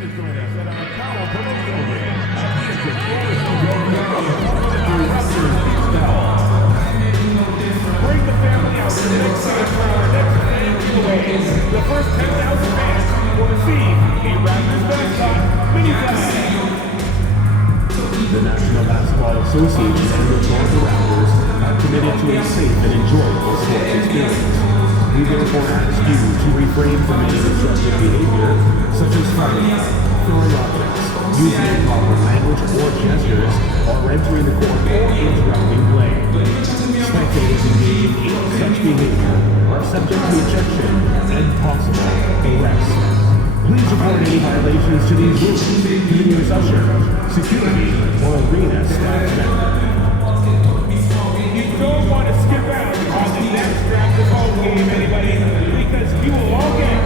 Bring the family out to the next stage for our next fan giveaway. The first 10,000 fans will receive a Raptors mascot mini flag. The National Basketball Association and the Toronto Raptors are committed to a safe and enjoyable sports experience. We therefore ask you to refrain from any disruptive behavior, such as fighting, throwing objects, using improper language or gestures, or entering the court or interrupting play. Spectators engaging in such behavior are subject to ejection and possible arrest. Please report any violations to these rules, continuous usher, security, or arena staff member. You don't want to skip out on the next Raptors home game, anybody, because you will all get.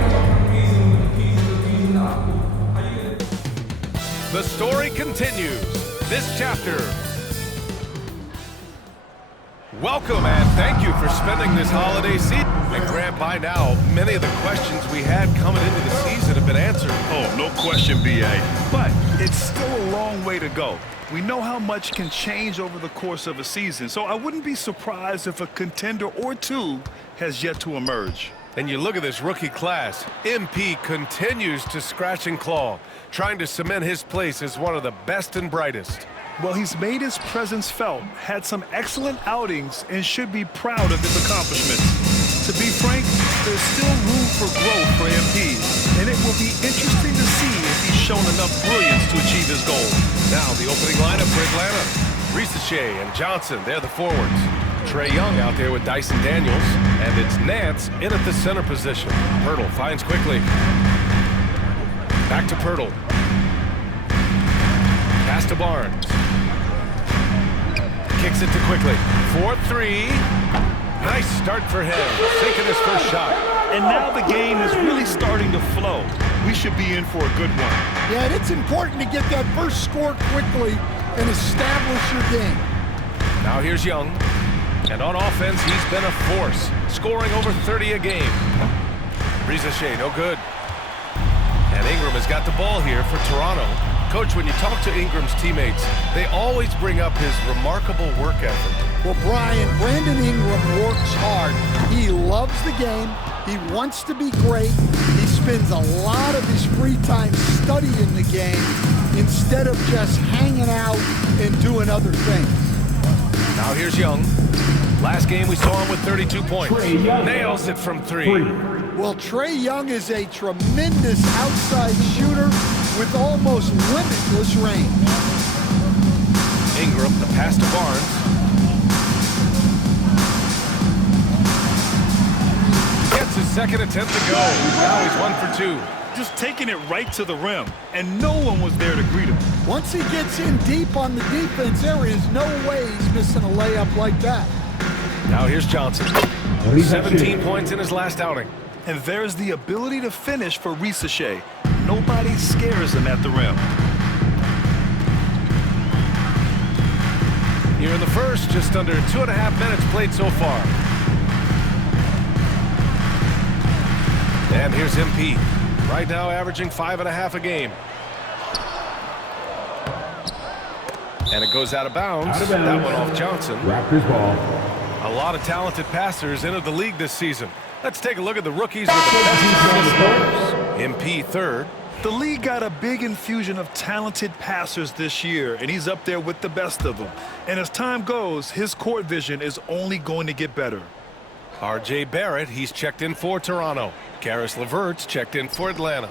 The story continues. This chapter. Welcome and thank you for spending this holiday season. And Grant, by now, many of the questions we had coming into the season have been answered. Oh, no question, B.A. But it's still a long way to go. We know how much can change over the course of a season, so I wouldn't be surprised if a contender or two has yet to emerge. And you look at this rookie class. MP continues to scratch and claw, trying to cement his place as one of the best and brightest. Well, he's made his presence felt, had some excellent outings, and should be proud of his accomplishments. To be frank, there's still room for growth for MP, and it will be interesting to see if he's shown enough brilliance to achieve his goal. Now the opening lineup for Atlanta. Risache and Johnson, they're the forwards. Trae Young out there with Dyson Daniels, and it's Nance in at the center position. Pirtle finds quickly. Back to Pirtle. Pass to Barnes. Kicks it to Quickly. 4-3. Nice start for him. Sinking his first shot. And now the game is really starting to flow. We should be in for a good one. Yeah, and it's important to get that first score quickly and establish your game. Now here's Young. And on offense, he's been a force, scoring over 30 a game. Risache, no good. And Ingram has got the ball here for Toronto. Coach, when you talk to Ingram's teammates, they always bring up his remarkable work ethic. Well, Brian, Brandon Ingram works hard. He loves the game. He wants to be great. He spends a lot of his free time studying the game instead of just hanging out and doing other things. Now here's Young. Last game we saw him with 32 points. Nails it from three. Well, Trae Young is a tremendous outside shooter with almost limitless range. Ingram, the pass to Barnes. Gets his second attempt to go. Now he's 1 for 2. Just taking it right to the rim, and no one was there to greet him. Once he gets in deep on the defense, there is no way he's missing a layup like that. Now here's Johnson. 17 points in his last outing. And there's the ability to finish for Risache. Nobody scares him at the rim. Here in the first, just under 2.5 minutes played so far. And here's MP. Right now averaging 5.5 a game. And it goes out of bounds. That one off Johnson. Raptors ball. A lot of talented passers entered the league this season. Let's take a look at the rookies with the best scores. MP third. The league got a big infusion of talented passers this year, and he's up there with the best of them. And as time goes, his court vision is only going to get better. R.J. Barrett, he's checked in for Toronto. Caris LeVert's checked in for Atlanta.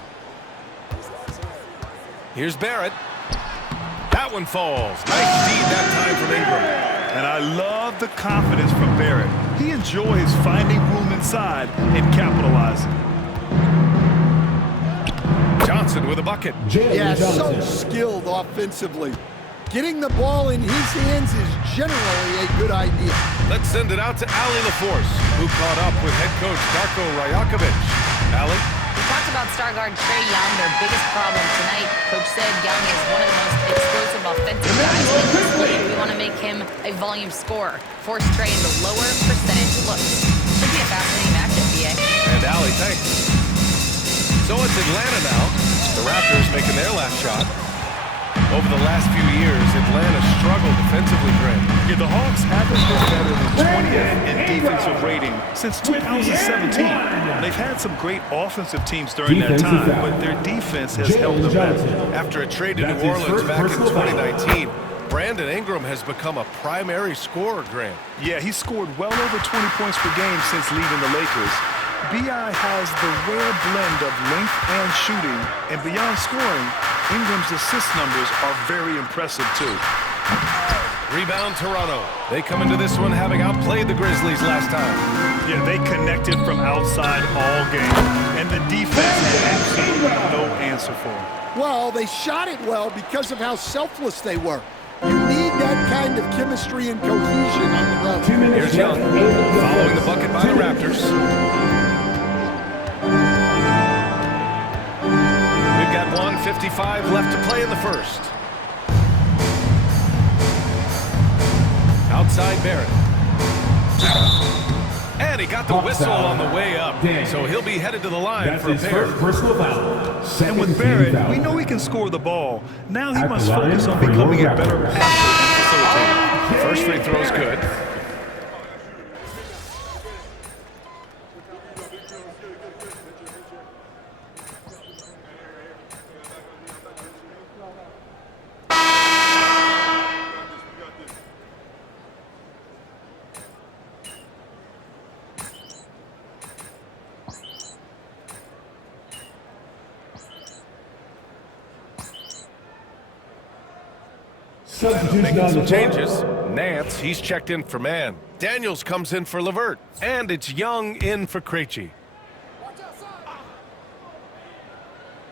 Here's Barrett. That one falls. Nice feed that time from Ingram. And I love the confidence from Barrett. He enjoys finding room inside and capitalizing. Johnson with a bucket. Yeah, so skilled offensively. Getting the ball in his hands is generally a good idea. Let's send it out to Allie LaForce, who caught up with head coach Darko Rajakovic. Allie? We talked about star guard Trae Young, their biggest problem tonight. Coach said Young is one of the most explosive offensive guys in this league. We want to make him a volume scorer. Force Trae into lower percentage looks. Should be a fascinating matchup, BA. And Allie, thanks. So it's Atlanta now. The Raptors making their last shot. Over the last few years, Atlanta struggled defensively, Greg. Yeah, the Hawks haven't been better than 20th in defensive rating since 2017. They've had some great offensive teams during that time, but their defense has held them back. After a trade to New Orleans back in 2019, Brandon Ingram has become a primary scorer, Grant. Yeah, he scored well over 20 points per game since leaving the Lakers. B.I. has the rare blend of length and shooting, and beyond scoring, Ingram's assist numbers are very impressive too. Rebound Toronto. They come into this one having outplayed the Grizzlies last time. Yeah, they connected from outside all game, and the defense had absolutely no answer for them. Well, they shot it well because of how selfless they were. You need that kind of chemistry and cohesion on the road. Here's Young, following the bucket by the Raptors. We've got 1:55 left to play in the first. Outside Barrett. And he got the whistle on the way up. So he'll be headed to the line for a pair. Personal foul. And with Barrett, we know he can score the ball. Now he must focus on becoming a better passer and facilitator. First free throw's good. Making some changes. Nance, he's checked in for man. Daniels comes in for Levert. And it's Young in for Krejci.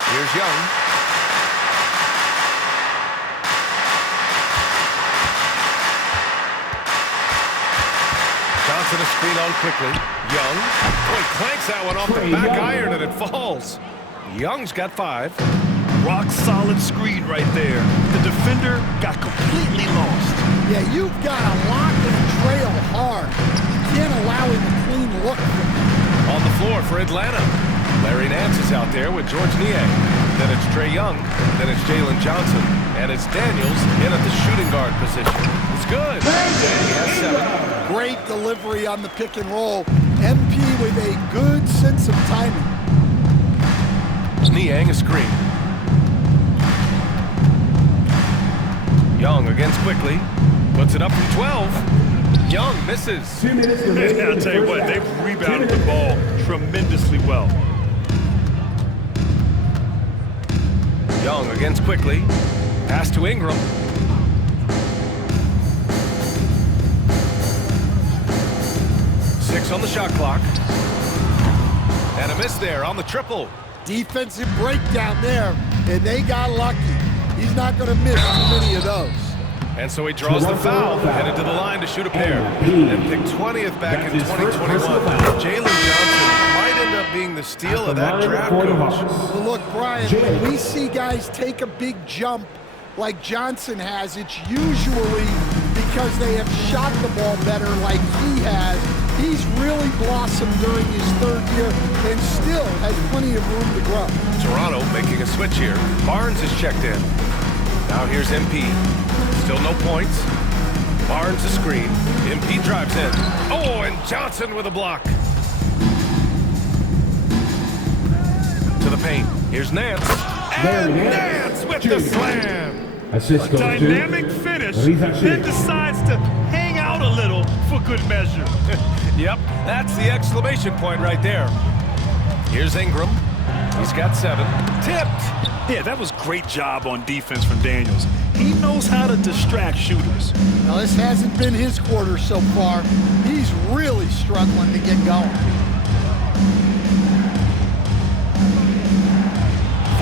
Here's Young. Johnson a screen on quickly. Young. Boy, clanks that one off the back iron and it falls. Young's got 5. Rock solid screen right there. The defender got completely lost. Yeah, you've got to lock and trail hard. You can't allow him a clean look. On the floor for Atlanta. Larry Nance is out there with George Niang. Then it's Trae Young. Then it's Jalen Johnson. And it's Daniels in at the shooting guard position. It's good. He has 7. Great delivery on the pick and roll. MP with a good sense of timing. Niang a screen. Young against quickly. Puts it up from 12. Young misses. 2 minutes remaining. I'll tell you what, they've rebounded the ball tremendously well. Young against quickly. Pass to Ingram. Six on the shot clock. And a miss there on the triple. Defensive breakdown there, and they got lucky. He's not going to miss too many of those. And so he draws the foul, headed to the line to shoot a pair. And picked 20th back in 2021. Jalen Johnson might end up being the steal of that draft, coach. Well, look, Brian, when we see guys take a big jump like Johnson has, it's usually because they have shot the ball better like he has. He's really blossomed during his 3rd year and still has plenty of room to grow. Toronto making a switch here. Barnes is checked in. Now here's MP. Still no points. Barnes a screen. MP drives in. Oh, and Johnson with a block. To the paint. Here's Nance. And Nance with the slam. Assist goes to Dynamic finish, then decides to hang out a little for good measure. Yep, that's the exclamation point right there. Here's Ingram. He's got 7. Tipped. Yeah, that was great job on defense from Daniels. He knows how to distract shooters. Now, this hasn't been his quarter so far. He's really struggling to get going.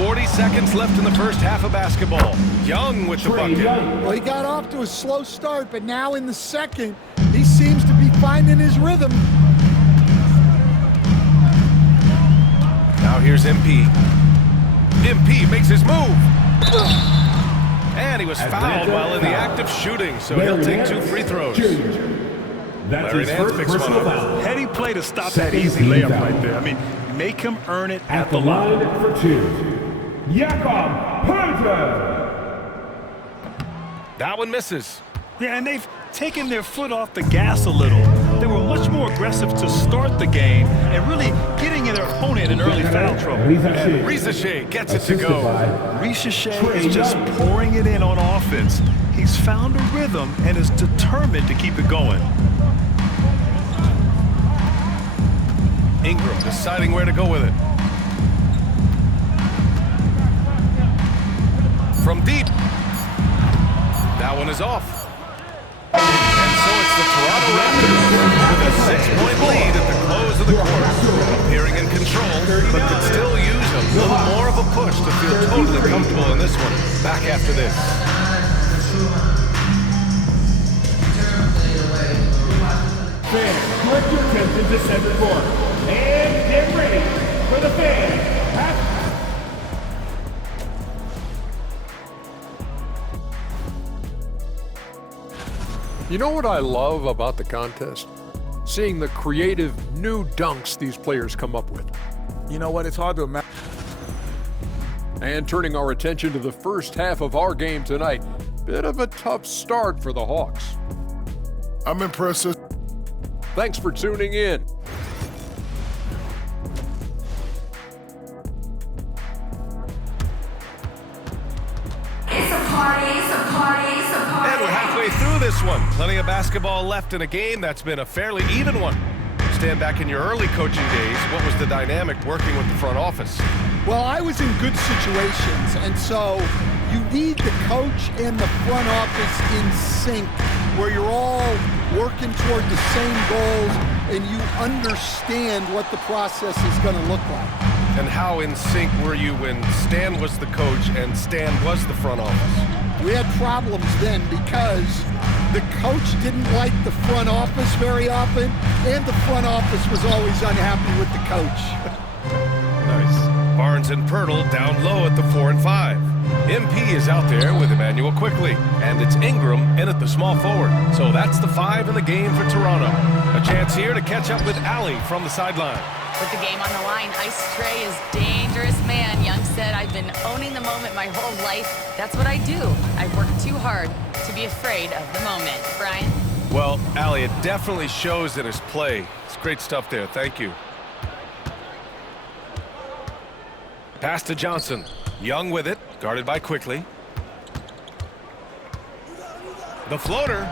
40 seconds left in the first half of basketball. Young with the bucket. Well, he got off to a slow start, but now in the second, he seems to be finding his rhythm. Now here's MP. MP makes his move. And he was fouled while in the act of shooting, so he'll take 2 free throws. Larry Nance picks one up. Heady play to stop that easy layup right there. I mean, make him earn it at the line for 2. Jakob Hunter. That one misses. Yeah, and they've taken their foot off the gas a little. They were much more aggressive to start the game and really getting their opponent in early foul trouble. And Riza gets it to go. Riza is just pouring it in on offense. He's found a rhythm and is determined to keep it going. Ingram deciding where to go with it. From deep. That one is off. And so it's the Toronto Raptors with a 6-point lead at the close of the quarter. Appearing in control, but could still use a little more of a push to feel totally comfortable in this one. Back after this. Fans, direct your attention to center court. And get ready for the fans. You know what I love about the contest? Seeing the creative new dunks these players come up with. You know what? It's hard to imagine. And turning our attention to the first half of our game tonight. Bit of a tough start for the Hawks. I'm impressed. Thanks for tuning in. And we're halfway through this one. Plenty of basketball left in a game that's been a fairly even one. Stand back in your early coaching days, what was the dynamic working with the front office? Well, I was in good situations, and so you need the coach and the front office in sync, where you're all working toward the same goals and you understand what the process is going to look like. And how in sync were you when Stan was the coach and Stan was the front office? We had problems then because the coach didn't like the front office very often, and the front office was always unhappy with the coach. Nice. Barnes and Pirtle down low at the 4 and 5. MP is out there with Emmanuel quickly, and it's Ingram in at the small forward. So that's the 5 in the game for Toronto. A chance here to catch up with Allie from the sideline. With the game on the line, Ice Trey is dangerous man. Young said, I've been owning the moment my whole life. That's what I do. I've worked too hard to be afraid of the moment. Brian? Well, Allie, it definitely shows in his play. It's great stuff there. Thank you. Pass to Johnson. Young with it, guarded by Quickly. The floater.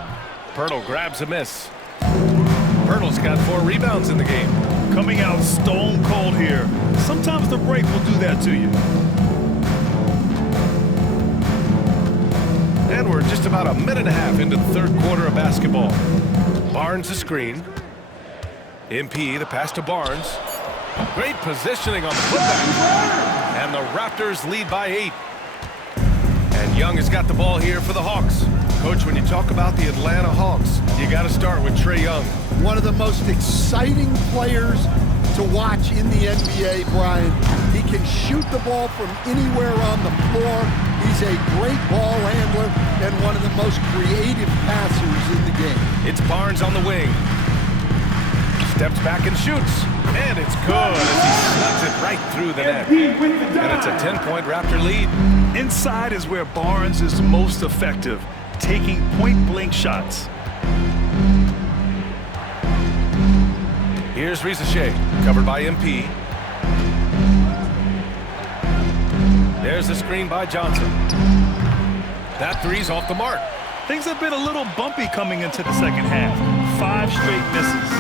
Pirtle grabs a miss. Pirtle's got 4 rebounds in the game. Coming out stone cold here. Sometimes the break will do that to you. And we're just about a minute and a half into the third quarter of basketball. Barnes the screen. MP the pass to Barnes. Great positioning on the putback. And the Raptors lead by 8. And Young has got the ball here for the Hawks. Coach, when you talk about the Atlanta Hawks, you got to start with Trae Young. One of the most exciting players to watch in the NBA, Brian. He can shoot the ball from anywhere on the floor. He's a great ball handler and one of the most creative passers in the game. It's Barnes on the wing. Steps back and shoots. And it's good as he slugs it right through the net. And it's a 10-point Raptor lead. Inside is where Barnes is most effective, taking point-blank shots. Here's Riza, covered by MP. There's the screen by Johnson. That three's off the mark. Things have been a little bumpy coming into the second half. 5 straight misses.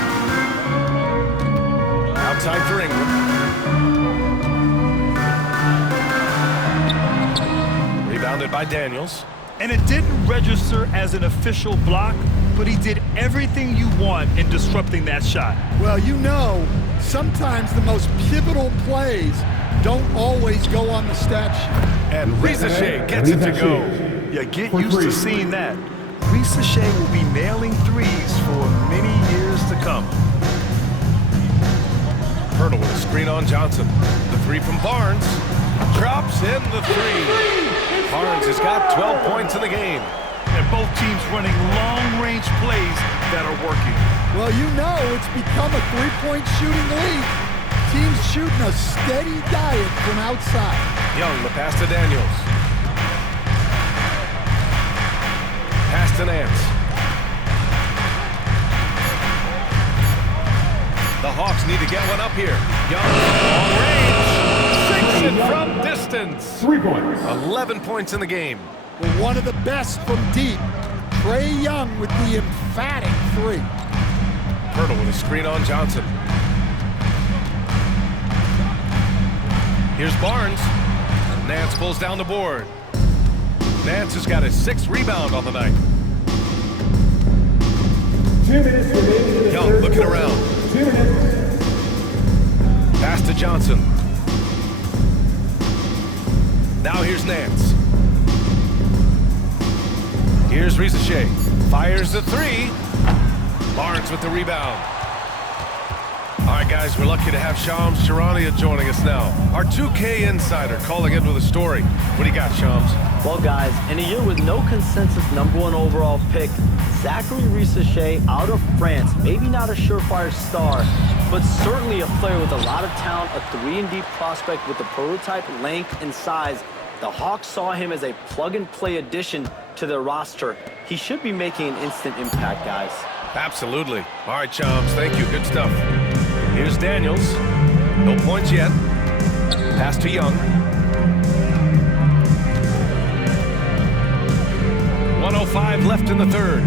Outside for Ingram. Rebounded by Daniels. And it didn't register as an official block, but he did everything you want in disrupting that shot. Well, you know, sometimes the most pivotal plays don't always go on the stat sheet. And Riza gets it to go. Yeah, get used to seeing that. Riza will be nailing threes for many years to come. Pirtle with a screen on Johnson. The 3 from Barnes. Drops in the 3. Barnes has got 12 points in the game. And both teams running long-range plays that are working. Well, you know, it's become a 3-point shooting league. team's shooting a steady diet from outside. Young, the pass to Daniels. Pass to Nance. The Hawks need to get one up here. Young, long range. Sinks it from distance. 3 points. 11 points in the game. Well, one of the best from deep. Trae Young with the emphatic 3. Pirtle with a screen on Johnson. Here's Barnes. Nance pulls down the board. Nance has got his 6th rebound on the night. 2 minutes remaining in the Young third looking quarter. around. 2 minutes. Pass to Johnson. Now here's Nance. Here's Rizachet. Fires the 3. Barnes with the rebound. All right, guys, we're lucky to have Shams Charania joining us now. Our 2K insider calling in with a story. What do you got, Shams? Well, guys, in a year with no consensus #1 overall pick, Zachary Rizachet out of France, maybe not a surefire star, but certainly a player with a lot of talent, a 3-and-D prospect with the prototype length and size. The Hawks saw him as a plug-and-play addition to their roster. He should be making an instant impact, guys. Absolutely. All right, Shams, thank you. Good stuff. Here's Daniels. No points yet. Pass to Young. 1:05 left in the third.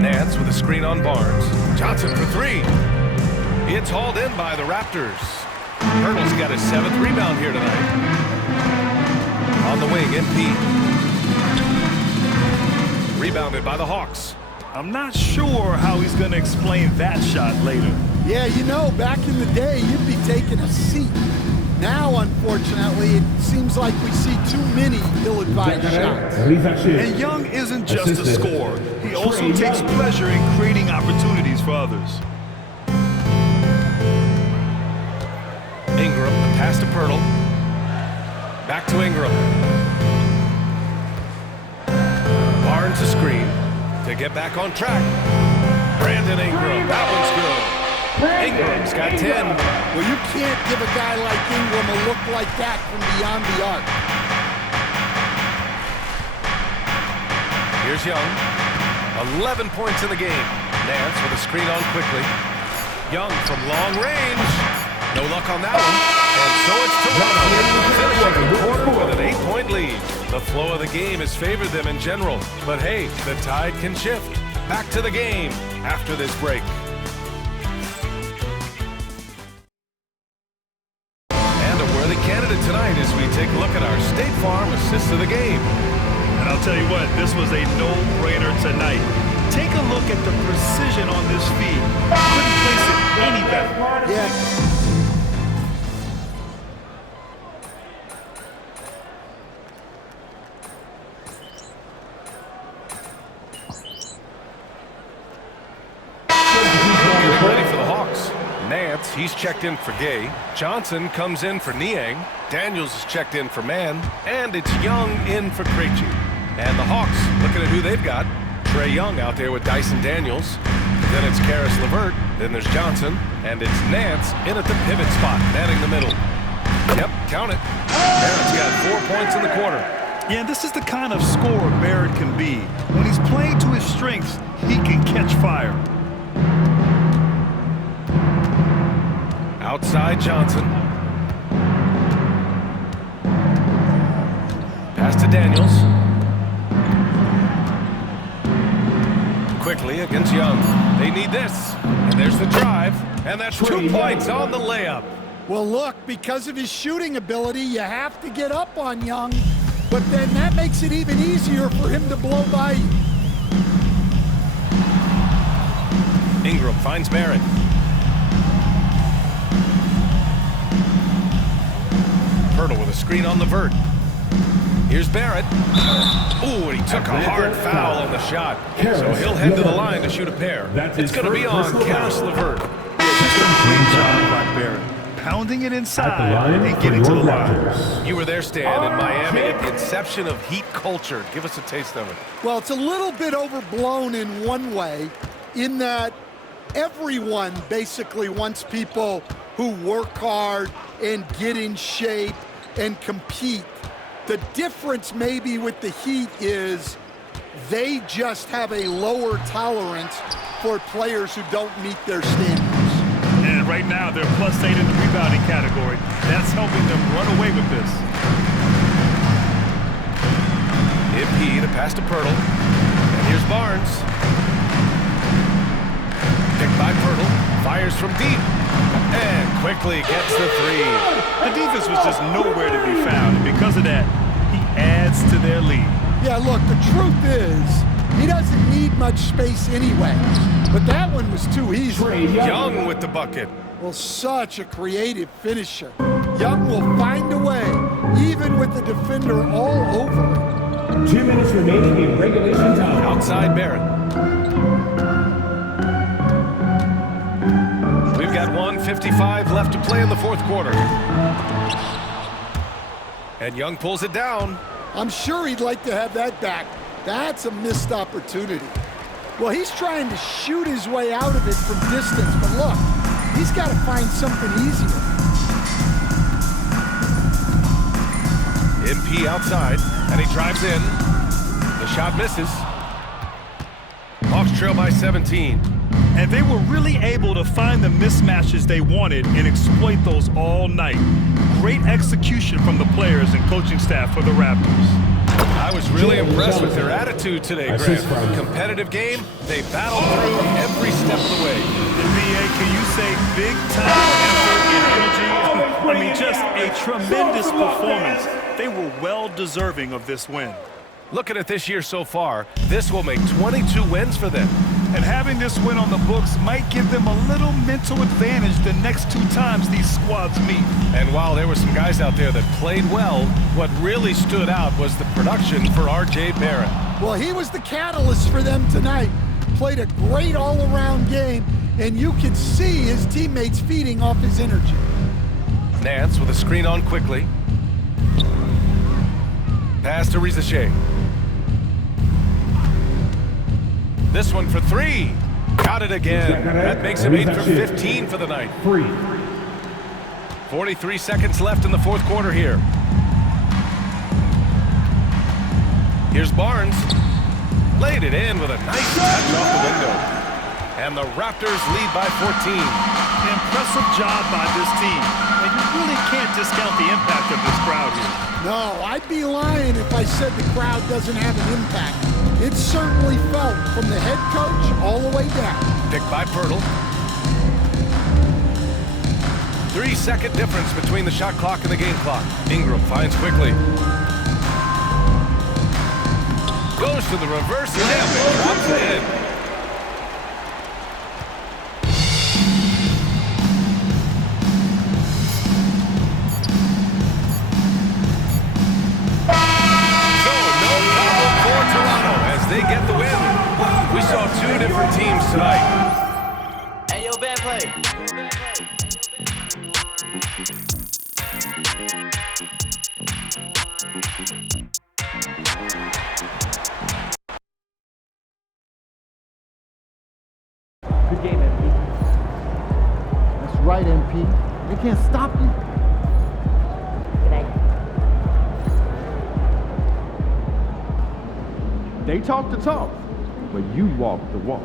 Nance with a screen on Barnes. Johnson for 3. It's hauled in by the Raptors. Pirtle's got his 7th rebound here tonight. On the wing, MP. Rebounded by the Hawks. I'm not sure how he's going to explain that shot later. Yeah, you know, back in the day, you'd be taking a seat. Now, unfortunately, it seems like we see too many ill-advised shots. And Young isn't just a scorer. He also takes pleasure in creating opportunities for others. Ingram, the pass to Pirtle. Back to Ingram. Barnes a screen to get back on track. Brandon Ingram, that one's good. Ingram's got 10. Well, you can't give a guy like Ingram a look like that from beyond the arc. Here's Young. 11 points in the game. Nance with a screen on quickly. Young from long range. No luck on that one. And so it's Toronto finishing the quarter with an 8-point lead. The flow of the game has favored them in general. But hey, the tide can shift. Back to the game after this break. And a worthy candidate tonight as we take a look at our State Farm assist of the game. And I'll tell you what, this was a no-brainer tonight. Take a look at the precision on this feed. Couldn't place it any better. Yeah. Ready for the Hawks. Nance, he's checked in for Gay. Johnson comes in for Niang. Daniels is checked in for Mann. And it's Young in for Krejci. And the Hawks, looking at who they've got. Trae Young out there with Dyson Daniels. Then it's Karis LeVert. Then there's Johnson. And it's Nance in at the pivot spot, manning the middle. Yep, count it. Barrett's got 4 points in the quarter. Yeah, this is the kind of scorer Barrett can be. When he's playing to his strengths, he can catch fire. Outside Johnson. Pass to Daniels. Quickly against Young. They need this. And there's the drive. And that's 2 points on the layup. Well, look, because of his shooting ability, you have to get up on Young. But then that makes it even easier for him to blow by you. Ingram finds Barrett. Pirtle with a screen on the vert. Here's Barrett. Ooh, and he took a hard foul on the shot. So he'll head to the line to shoot a pair. It's going to be on Karis LeVert. Just a great job by Barrett. Pounding it inside and getting to the line. You were there, Stan, in Miami at the inception of Heat culture. Give us a taste of it. Well, it's a little bit overblown in one way, in that Everyone basically wants people who work hard and get in shape and compete. The difference maybe with the Heat is they just have a lower tolerance for players who don't meet their standards. And right now, they're +8 in the rebounding category. That's helping them run away with this. MP, the pass to Pirtle. And here's Barnes. Picked by Pirtle. Fires from deep. And quickly gets the three. The defense was just nowhere to be found. And because of that, he adds to their lead. Yeah, look, the truth is, he doesn't need much space anyway. But that one was too easy. Young with the bucket. Well, such a creative finisher. Young will find a way, even with the defender all over him. 2 minutes remaining in regulation time. Outside Barrett. We've got 1:55 left to play in the fourth quarter. And Young pulls it down. I'm sure he'd like to have that back. That's a missed opportunity. Well, he's trying to shoot his way out of it from distance, but look, he's got to find something easier. MP outside, and he drives in. The shot misses. Hawks trail by 17. And they were really able to find the mismatches they wanted and exploit those all night. Great execution from the players and coaching staff for the Raptors. I was really impressed with their attitude today, Graham. Competitive game, they battled through every step of the way. NBA, can you say big time effort and energy? I mean, just a tremendous performance. They were well deserving of this win. Looking at this year so far, this will make 22 wins for them. And having this win on the books might give them a little mental advantage the next 2 times these squads meet. And while there were some guys out there that played well, what really stood out was the production for R.J. Barrett. Well, he was the catalyst for them tonight. Played a great all-around game, and you could see his teammates feeding off his energy. Nance with a screen on quickly. Pass to Rizachet. This one for 3. Got it again. That makes him 8 for 15 for the night. 43 seconds left in the fourth quarter here. Here's Barnes. Laid it in with a nice touch off the window. And the Raptors lead by 14. An impressive job by this team. And you really can't discount the impact of this crowd here. No, I'd be lying if I said the crowd doesn't have an impact. It's certainly felt from the head coach all the way down. Picked by Pirtle. 3-second difference between the shot clock and the game clock. Ingram finds quickly. Goes to the reverse layup and drops it in. They get the win. We saw 2 different teams tonight. Hey, yo, bad play. Good game, MP. That's right, MP. They can't stop you. Good night. They talk the talk, but you walk the walk.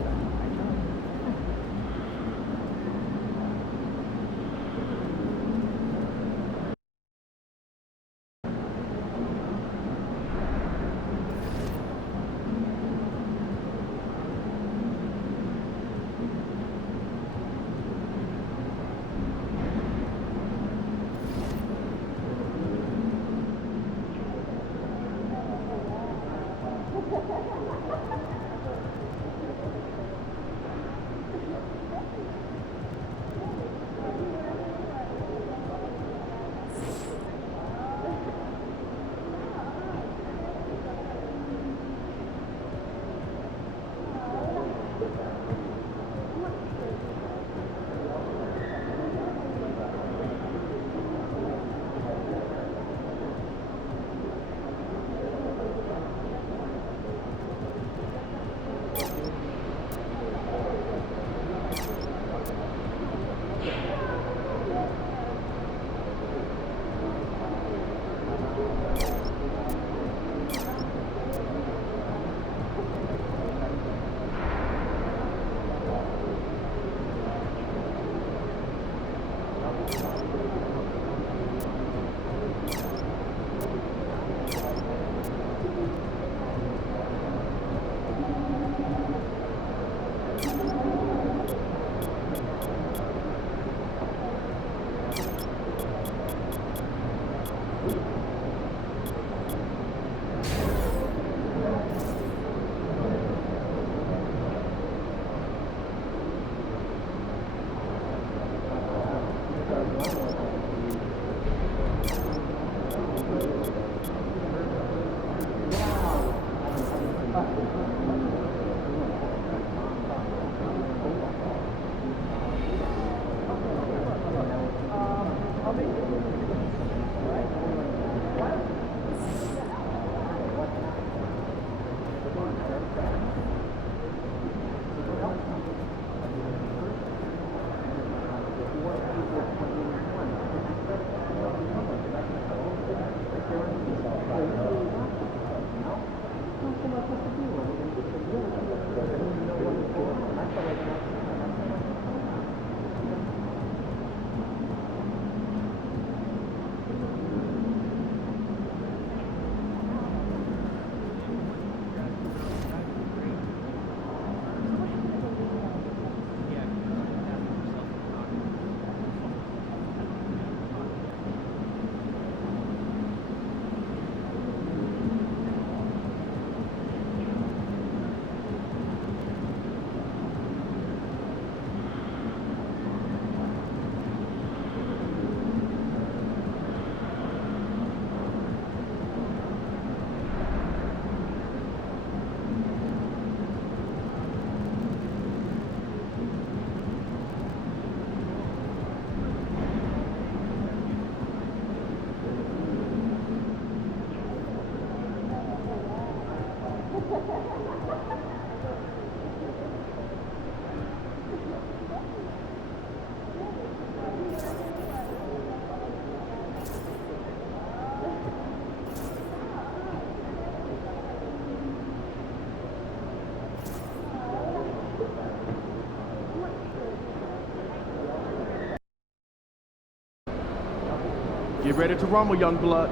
Get ready to rumble, young blood.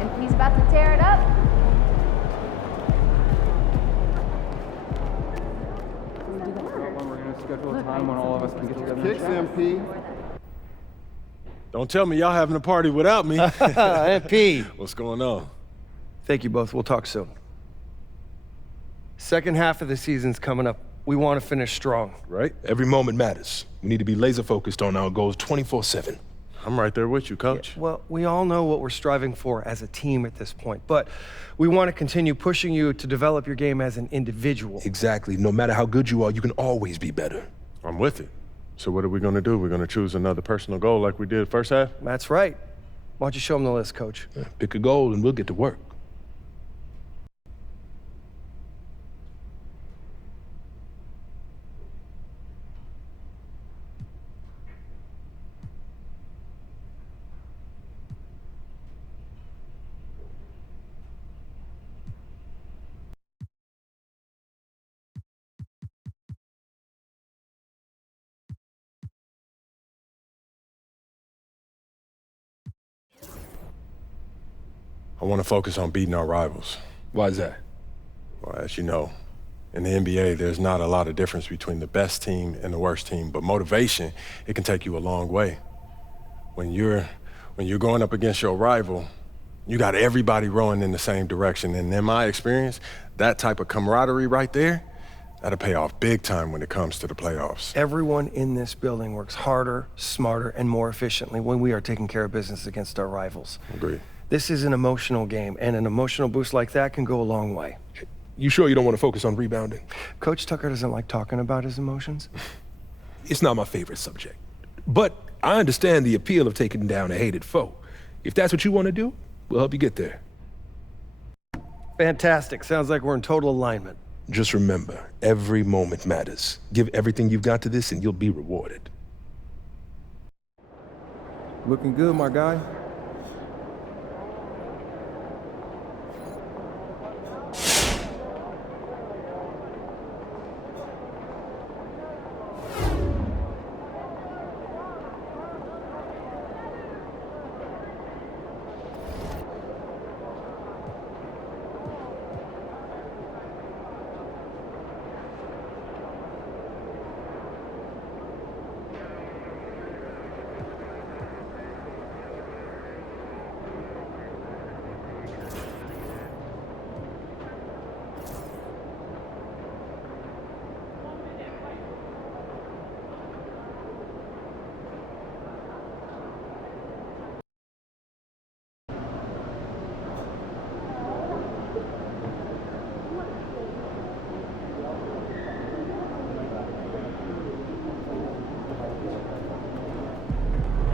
And he's about to tear it up. We're going to schedule a time when all of us can get together. Kicks, MP. Don't tell me y'all having a party without me. MP. What's going on? Thank you both. We'll talk soon. Second half of the season's coming up. We want to finish strong. Right? Every moment matters. We need to be laser focused on our goals 24/7. I'm right there with you, Coach. Yeah, well, we all know what we're striving for as a team at this point, but we want to continue pushing you to develop your game as an individual. Exactly. No matter how good you are, you can always be better. I'm with it. So what are we going to do? We're going to choose another personal goal like we did first half? That's right. Why don't you show them the list, Coach? Yeah, pick a goal and we'll get to work. I want to focus on beating our rivals. Why is that? Well, as you know, in the NBA, there's not a lot of difference between the best team and the worst team, but motivation, it can take you a long way. When you're going up against your rival, you got everybody rowing in the same direction. And in my experience, that type of camaraderie right there, that'll pay off big time when it comes to the playoffs. Everyone in this building works harder, smarter, and more efficiently when we are taking care of business against our rivals. Agreed. This is an emotional game, and an emotional boost like that can go a long way. You sure you don't want to focus on rebounding? Coach Tucker doesn't like talking about his emotions. It's not my favorite subject. But I understand the appeal of taking down a hated foe. If that's what you want to do, we'll help you get there. Fantastic. Sounds like we're in total alignment. Just remember, every moment matters. Give everything you've got to this and you'll be rewarded. Looking good, my guy.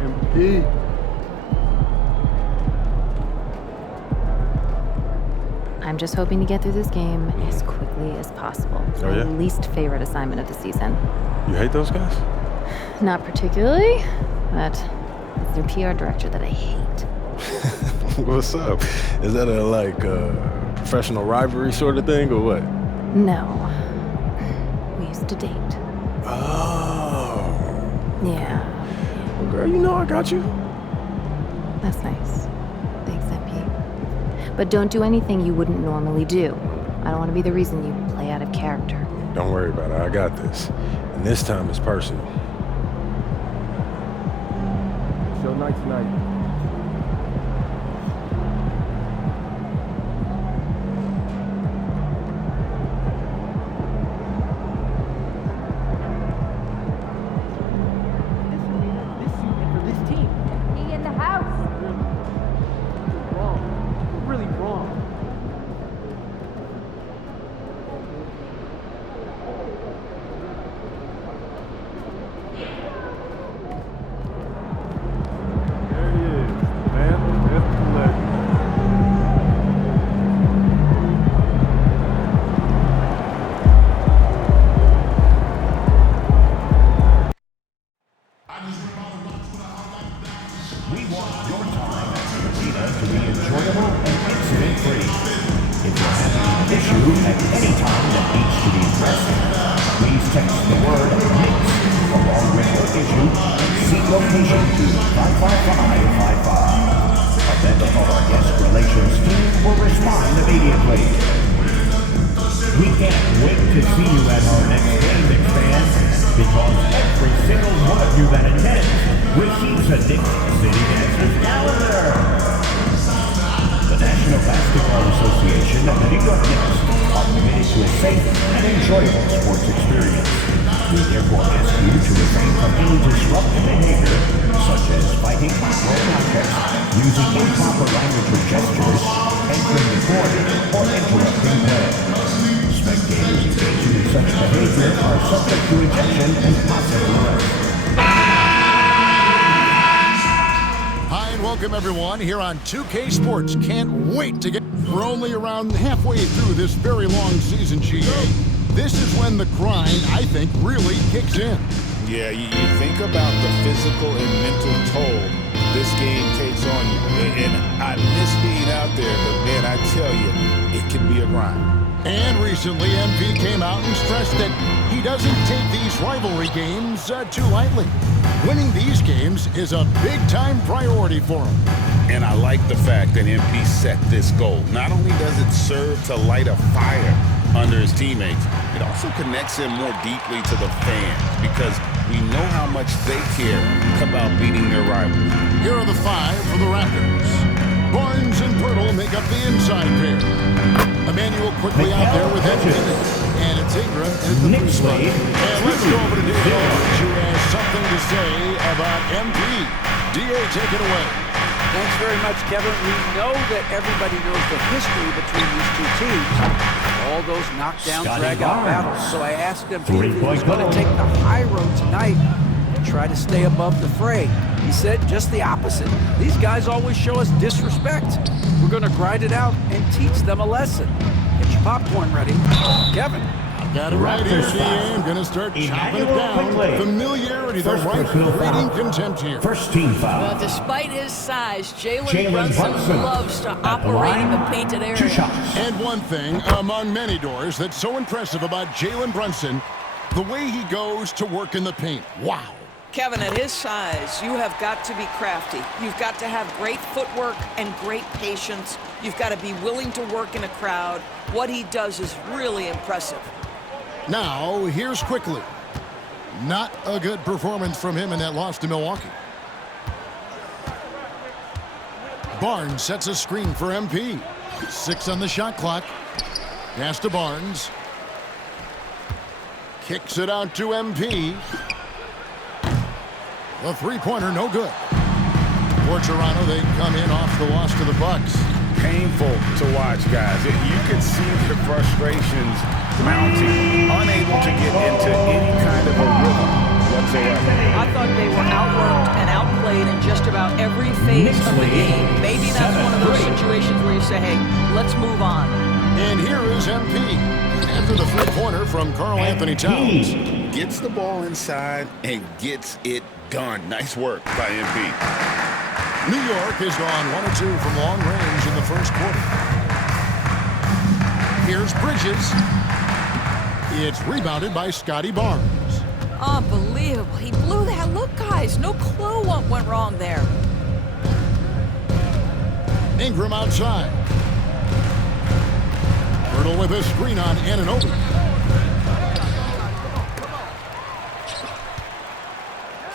MP. I'm just hoping to get through this game as quickly as possible. Oh, yeah? My least favorite assignment of the season. You hate those guys? Not particularly, but it's their PR director that I hate. What's up? Is that a professional rivalry sort of thing or what? No. We used to date. Oh. Yeah. Well, girl, you know I got you. That's nice. Thanks, MP. But don't do anything you wouldn't normally do. I don't want to be the reason you play out of character. Don't worry about it. I got this. And this time it's personal. Show night tonight. We want your time at the arena to be enjoyable and incident-free. If you're having an issue at any time that please text the word Knicks along with your issue, seat location to 55555. A member of our guest relations team will respond immediately. We can't wait to see you at our next game, Knicks fans, because every single one of you that attends receives a Knicks City Dancers calendar. The National Basketball Association and the New York Knicks are committed to a safe and enjoyable sports experience. We therefore ask you to refrain from any disruptive behavior, such as fighting, throwing objects, using improper language or gestures, entering the court, or interrupting play. Spectators engaging in such behavior are subject to ejection and possible arrest. Hi and welcome everyone here on 2K Sports. Can't wait to get... We're only around halfway through this very long season, GA. This is when the grind, I think, really kicks in. Yeah, you think about the physical and mental toll this game takes on you. And I miss being out there, but man, I tell you, it can be a grind. And recently, MP came out and stressed that he doesn't take these rivalry games too lightly. Winning these games is a big-time priority for him. And I like the fact that MP set this goal. Not only does it serve to light a fire under his teammates, it also connects him more deeply to the fans because we know how much they care about beating their rivals. Here are the five for the Raptors. Barnes and Pirtle make up the inside pair. Emmanuel quickly out there with MP. And it's Ingram at the free spot. And let's go over to Dave Barnes, who has something to say about MP. DA, take it away. Thanks very much, Kevin. We know that everybody knows the history between these two teams. All those knockdown, drag-out battles. So I asked him if he was going to take the high road tonight and try to stay above the fray. He said just the opposite. These guys always show us disrespect. We're going to grind it out and teach them a lesson. Get your popcorn ready. Kevin. Got it right here, DA. I'm going to start chopping it down. Familiarity, the right creating contempt here. First team foul. Well, despite his size, Jalen Brunson loves to operate in the painted area. 2 shots. And one thing among many doors that's so impressive about Jalen Brunson, the way he goes to work in the paint. Wow. Kevin, at his size, you have got to be crafty. You've got to have great footwork and great patience. You've got to be willing to work in a crowd. What he does is really impressive. Now, here's Quickly. Not a good performance from him in that loss to Milwaukee. Barnes sets a screen for MP. 6 on the shot clock. Pass to Barnes. Kicks it out to MP. The three-pointer, no good. For Toronto, they come in off the loss to the Bucks. Painful to watch, guys. You could see the frustrations mounting, unable to get into any kind of a rhythm whatsoever. I thought they were outworked and outplayed in just about every phase of the game. Maybe that's one of those situations where you say, hey, let's move on. And here is MP. After the three-pointer from Karl Anthony Towns. Gets the ball inside and gets it done. Nice work by MP. New York has gone 1 of 2 from long range in the first quarter. Here's Bridges. It's rebounded by Scotty Barnes. Unbelievable. He blew that. Look, guys, no clue what went wrong there. Ingram outside. Pirtle with a screen on Anunoby.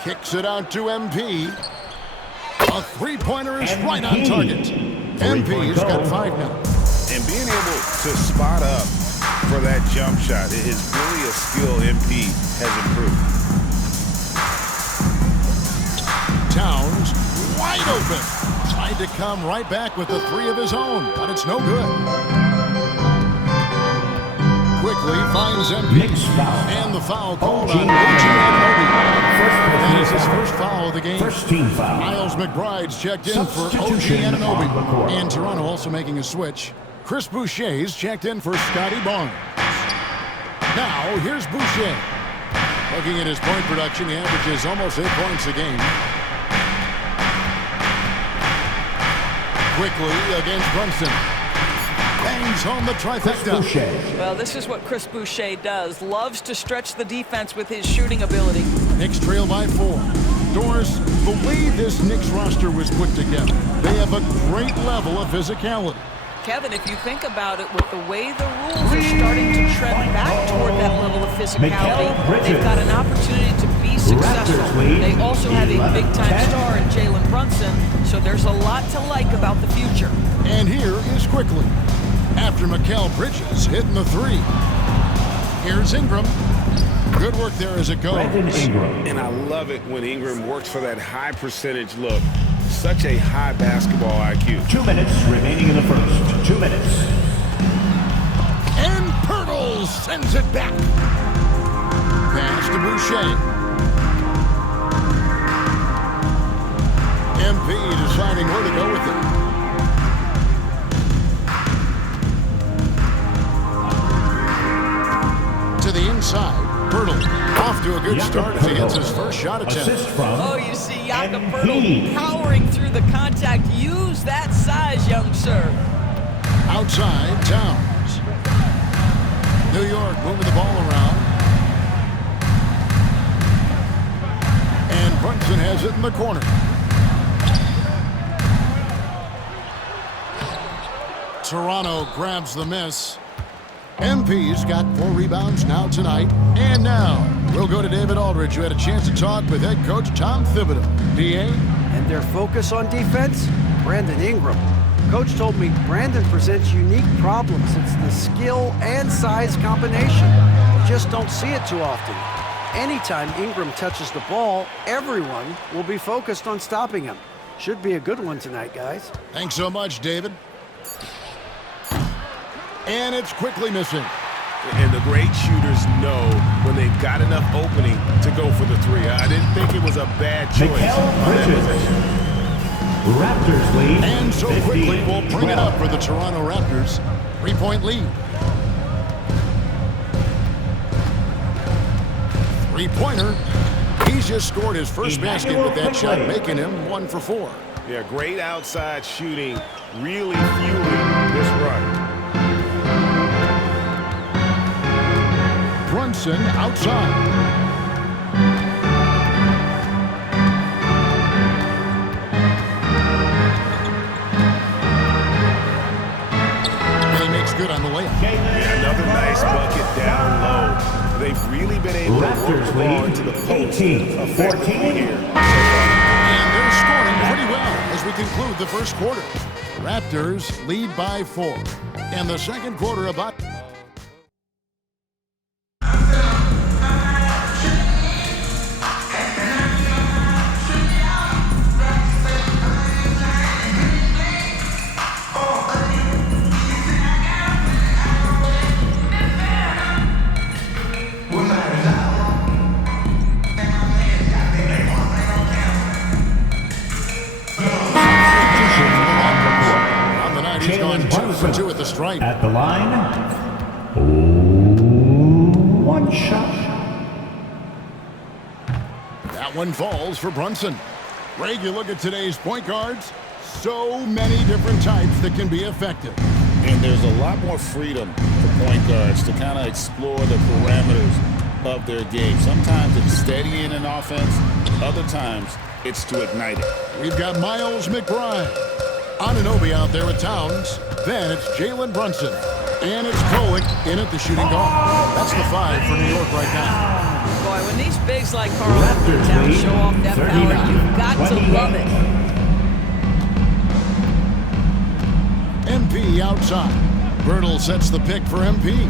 Kicks it out to MP. A three-pointer is right on target. MP's got 5 now. And being able to spot up for that jump shot is really a skill MP has improved. Towns wide open. Tried to come right back with the 3 of his own, but it's no good. Quickly finds MP. And the foul called on OG Anunoby. That is his first foul of the game. First team foul. Miles McBride's checked in for OG Anunoby. And Toronto also making a switch. Chris Boucher's checked in for Scotty Barnes. Now, here's Boucher. Looking at his point production, he averages almost 8 points a game. Quickly against Brunson. brings home the trifecta. Well, this is what Chris Boucher does. Loves to stretch the defense with his shooting ability. Knicks trail by 4. Doris, the way this Knicks roster was put together, they have a great level of physicality. Kevin, if you think about it, with the way the rules are starting to trend back toward that level of physicality, they've got an opportunity to be successful. They also have a big-time star in Jalen Brunson, so there's a lot to like about the future. And here is Quickly. After Mikal Bridges hitting the 3. Here's Ingram. Good work there as it goes. And I love it when Ingram works for that high percentage look. Such a high basketball IQ. 2 minutes remaining in the first. 2 minutes. And Pirtle sends it back. Pass to Boucher. MP deciding where to go with it. To the inside. Pirtle off to a good start as he hits his first shot attempt. Oh, you see Jakob Pirtle powering through the contact. Use that size, young sir. Outside, Towns. New York moving the ball around. And Brunson has it in the corner. Toronto grabs the miss. MP's got 4 rebounds now tonight. And now, we'll go to David Aldridge, who had a chance to talk with head coach Tom Thibodeau. DA? And their focus on defense? Brandon Ingram. Coach told me Brandon presents unique problems. It's the skill and size combination. You just don't see it too often. Anytime Ingram touches the ball, everyone will be focused on stopping him. Should be a good one tonight, guys. Thanks so much, David. And it's quickly missing. And the great shooters know when they've got enough opening to go for the 3. I didn't think it was a bad choice. Raptors lead. And so quickly we'll bring it up for the Toronto Raptors. 3-point lead. 3-pointer. He's just scored his first basket with that shot, making him 1 for 4. Yeah, great outside shooting, really fueling this run. Brunson outside. And he makes good on the layup. Another nice bucket down low. They've really been able to work the ball into the post effectively here. And they're scoring pretty well as we conclude the first quarter. Raptors lead by 4. And the second quarter about... at the stripe. At the line. 1 shot. That one falls for Brunson. Greg, you look at today's point guards, so many different types that can be effective. And there's a lot more freedom for point guards to kind of explore the parameters of their game. Sometimes it's steadying an offense. Other times it's to ignite it. We've got Miles McBride. Anunoby out there with Towns. Then it's Jalen Brunson. And it's Kolek in at the shooting guard. That's the 5 for New York right now. Boy, when these bigs like Karl and Towns show off that power, you've got to love it. MP outside. Birtle sets the pick for MP.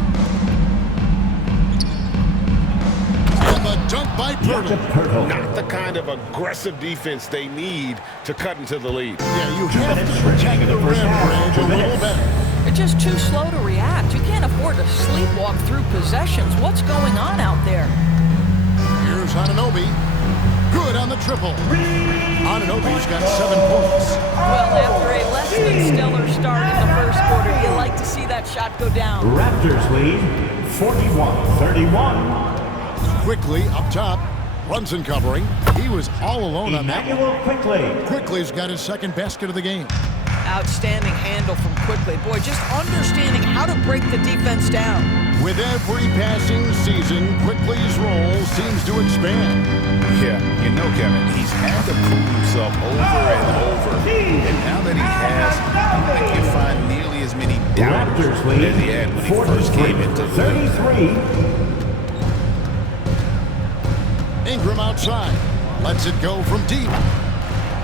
And the dunk by Pirtle. Not the kind of aggressive defense they need to cut into the lead. Yeah, you have to protect the rim range a little better. They're just too slow to react. You can't afford to sleepwalk through possessions. What's going on out there? Here's Anunoby. Good on the triple. Anunoby's got 7 points. Well, after a less than stellar start in the first quarter, you like to see that shot go down. Raptors lead 41-31. Quickly up top. Brunson covering. He was all alone on that one. Quickly. Quickly's got his second basket of the game. Outstanding handle from Quickly. Boy, just understanding how to break the defense down. With every passing season, Quickly's role seems to expand. Yeah, you know, Kevin, he's had to prove himself over and over. And now that he has, I don't think you find nearly as many doubters as he had when he first came into the league. Ingram outside. Lets it go from deep.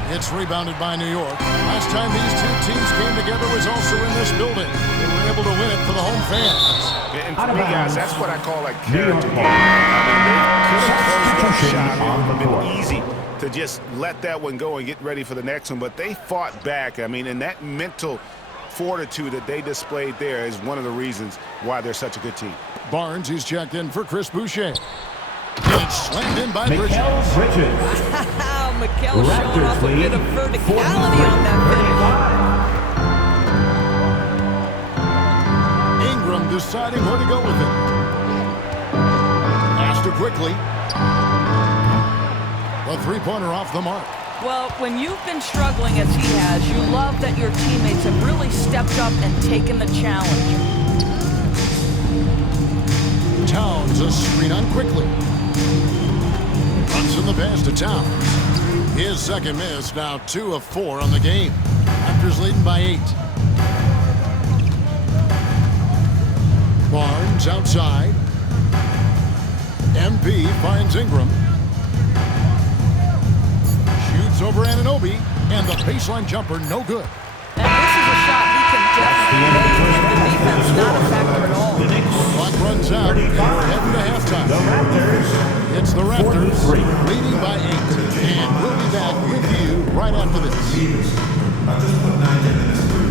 It's rebounded by New York. Last time these two teams came together was also in this building. They were able to win it for the home fans. And for me, guys, that's what I call a character game. I mean, they could have closed that shot. It would have been easy to just let that one go and get ready for the next one. But they fought back. I mean, and that mental fortitude that they displayed there is one of the reasons why they're such a good team. Barnes, he's checked in for Chris Boucher. It's slammed in by Bridges. Wow, Mikel showing off a bit of verticality on that finish. Ingram deciding where to go with it. Faster quickly. A three-pointer off the mark. Well, when you've been struggling as he has, you love that your teammates have really stepped up and taken the challenge. Towns a screen on Quickly. Runs in the pass to Towns. His second miss, now 2 of 4 on the game. Raptors leading by 8. Barnes outside. MP finds Ingram. Shoots over Anunoby, and the baseline jumper no good. And this is a shot he can definitely make, and the defense not a factor at all. Clock runs out. We're heading to halftime. It's the Raptors leading by 8. And we'll be back with you right after this. I just put 90 minutes through.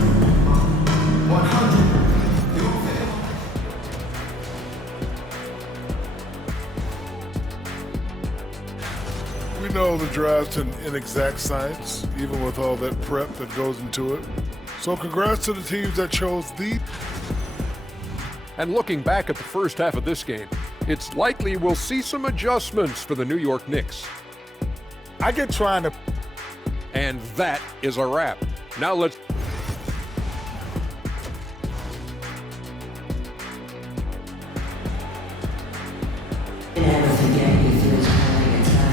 100. We know the draft's an inexact science, even with all that prep that goes into it. So congrats to the teams that chose the... And looking back at the first half of this game, it's likely we'll see some adjustments for the New York Knicks. I get trying to... And that is a wrap. Now let's...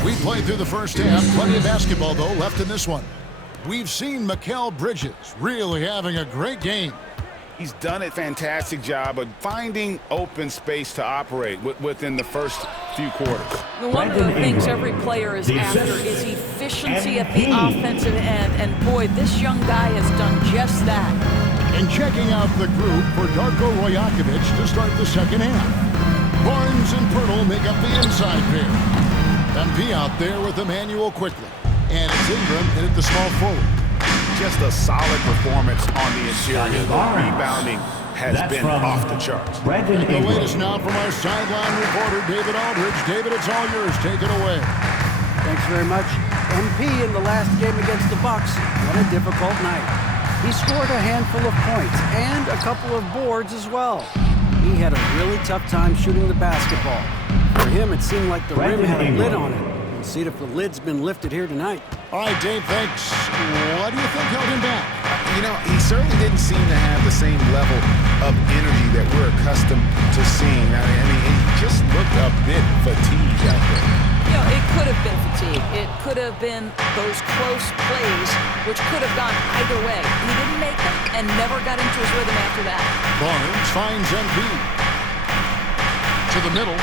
We played through the first half. Plenty of basketball, though, left in this one. We've seen Mikal Bridges really having a great game. He's done a fantastic job of finding open space to operate within the first few quarters. One of the things every player is after is efficiency at the offensive end. And boy, this young guy has done just that. And checking out the group for Darko Rajakovic to start the second half. Barnes and Pirtle make up the inside pair. MP out there with Emmanuel Quickly. And it's Ingram in at the small forward. Just a solid performance on the interior. The rebounding has been off the charts. The latest now from our sideline reporter, David Aldridge. David, it's all yours. Take it away. Thanks very much. MP in the last game against the Bucks had a difficult night. He scored a handful of points and a couple of boards as well. He had a really tough time shooting the basketball. For him, it seemed like the rim had a lid on it. We'll see if the lid's been lifted here tonight. All right, Dave, thanks. What do you think held him back? You know, he certainly didn't seem to have the same level of energy that we're accustomed to seeing. I mean, he just looked a bit fatigued out there. You know, it could have been fatigue. It could have been those close plays, which could have gone either way. He didn't make them and never got into his rhythm after that. Barnes finds MP. To the middle.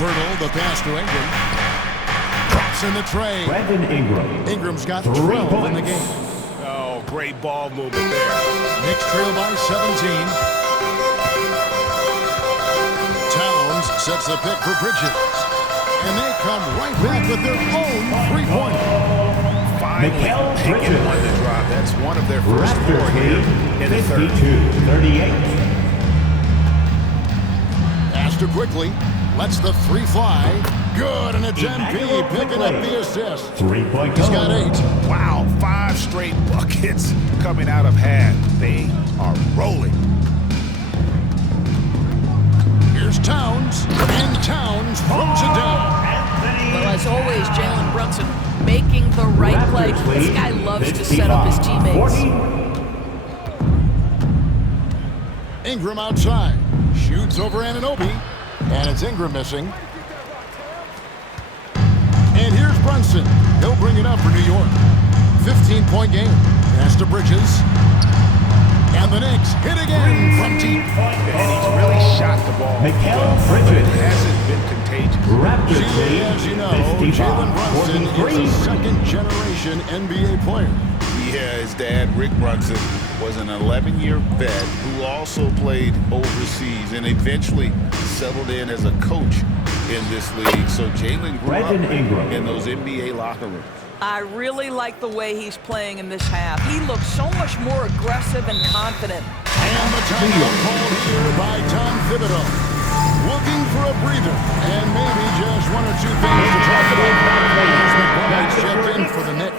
Birtle, the pass to Ingram. Drops in the tray. Brandon Ingram. Ingram's got 12 in the game. Oh, great ball movement there. Knicks trail by 17. Towns sets the pick for Bridges. And they come right back with their own three-pointer. Finally taking on the drop. That's one of their first four here in the third. 52-38. Faster quickly. Lets the three fly. Good, and it's MP picking up the assist. 3-point He's got 8. Wow, 5 straight buckets coming out of half. They are rolling. Here's Towns, and Towns throws it down. Well, as always, Jalen Brunson making making the right play. This guy loves to set up his teammates. Ingram outside. Shoots over Anunoby. And it's Ingram missing. And here's Brunson. He'll bring it up for New York. 15-point game. Pass to Bridges. And the Knicks hit again from deep. And he's really shot the ball. But it hasn't been contagious. As you know, Jalen Brunson is a second-generation NBA player. Yeah, his dad, Rick Brunson, was an 11-year vet who also played overseas and eventually settled in as a coach in this league. So Jalen grew up in those NBA locker rooms. I really like the way he's playing in this half. He looks so much more aggressive and confident. And the timeout called here by Tom Thibodeau. Looking for a breather and maybe just one or two things to talk about. As McBride's checked in for the Knicks.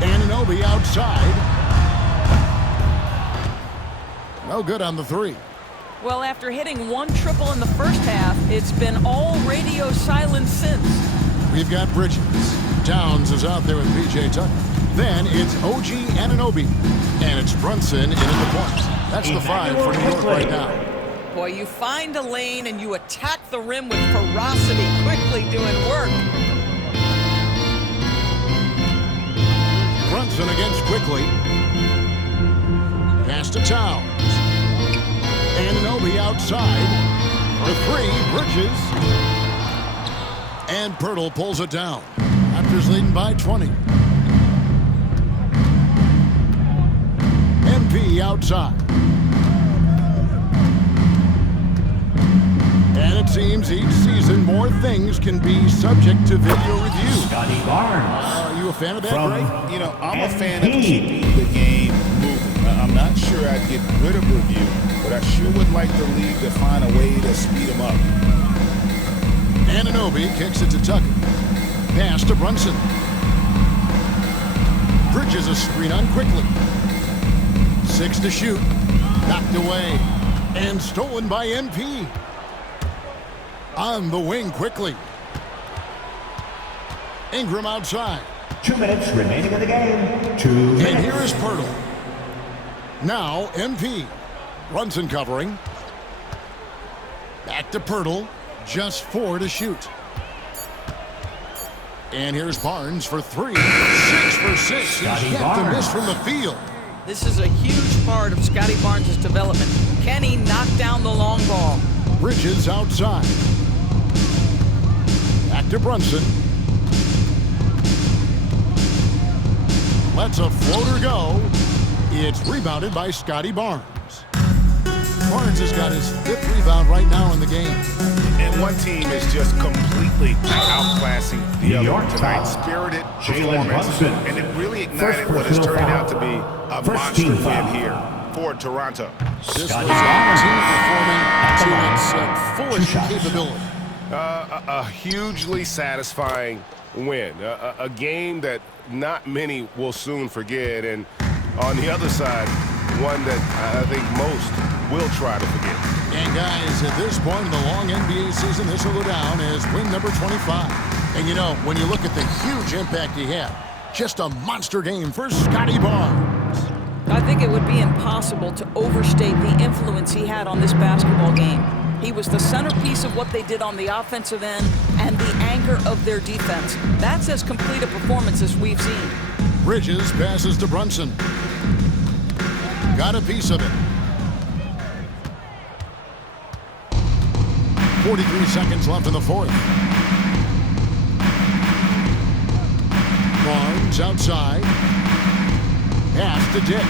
Anunoby outside. No good on the three. Well, after hitting one triple in the first half, it's been all radio silence since. We've got Bridges. Downs is out there with P.J. Tucker. Then it's OG Anunoby. And it's Brunson in at the point. That's the 5 for New York right now. Boy, you find a lane and you attack the rim with ferocity, quickly doing work. Brunson against Quickly. Pass to Towns. Anunoby outside. For 3, Bridges. And Pirtle pulls it down. Raptors leading by 20. MP outside. And it seems each season more things can be subject to video review. Scotty Barnes. Are you a fan of that, Greg? You know, I'm a fan of keeping the game moving. I'm not sure I'd get rid of review, but I sure would like the league to find a way to speed them up. Anunoby kicks it to Tucker. Pass to Brunson. Bridges a screen on Quickly. 6 to shoot. Knocked away. And stolen by MP. On the wing Quickly. Ingram outside. 2 minutes remaining in the game. 2 minutes. And here is Pirtle. Now MP. Brunson covering. Back to Pirtle. Just 4 to shoot. And here's Barnes for 3. 6 for 6. He's yet to miss from the field. This is a huge part of Scotty Barnes' development. Can he knock down the long ball? Bridges outside. Back to Brunson. Lets a floater go. It's rebounded by Scotty Barnes. Barnes has got his 5th rebound right now in the game. And one team is just completely outclassing the other tonight. Spirited performance. And it really ignited what has turned out to be a monster win here for Toronto. This was a team performing to its fullest capability. A hugely satisfying win. A game that not many will soon forget. And on the other side, one that I think most will try to forget. And guys, at this point in the long NBA season, this will go down as win number 25. And you know, when you look at the huge impact he had, just a monster game for Scotty Barnes. I think it would be impossible to overstate the influence he had on this basketball game. He was the centerpiece of what they did on the offensive end and the anchor of their defense. That's as complete a performance as we've seen. Bridges passes to Brunson. Got a piece of it. 43 seconds left in the 4th. Barnes outside. Pass to Dick.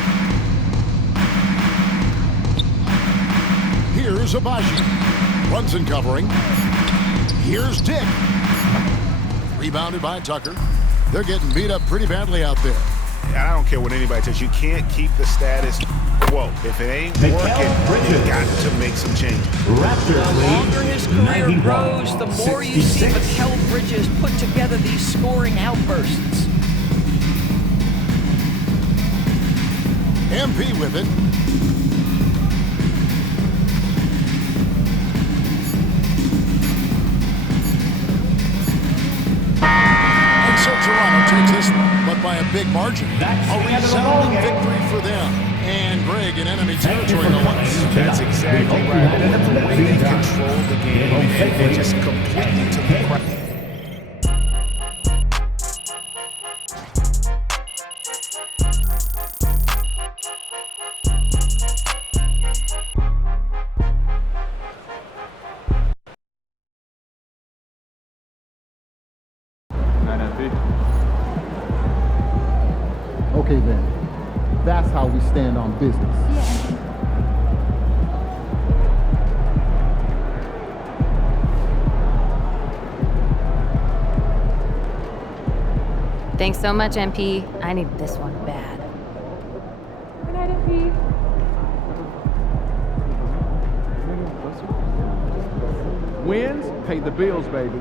Here's Abaji. Runs and covering. Here's Dick. Rebounded by Tucker. They're getting beat up pretty badly out there. And I don't care what anybody says. You can't keep the status quo. If it ain't working, you got to make some changes. The longer his career grows, the more you see Mikal Bridges put together these scoring outbursts. MP with it. And so Toronto takes this one, but by a big margin. A resounding victory for them. And Greg in enemy territory no less. That's exactly right. And the way they controlled the game, and they just completely took the credit. Okay then, that's how we stand on business. Thanks so much, MP. I need this one bad. Good night, MP. Wins pay the bills, baby.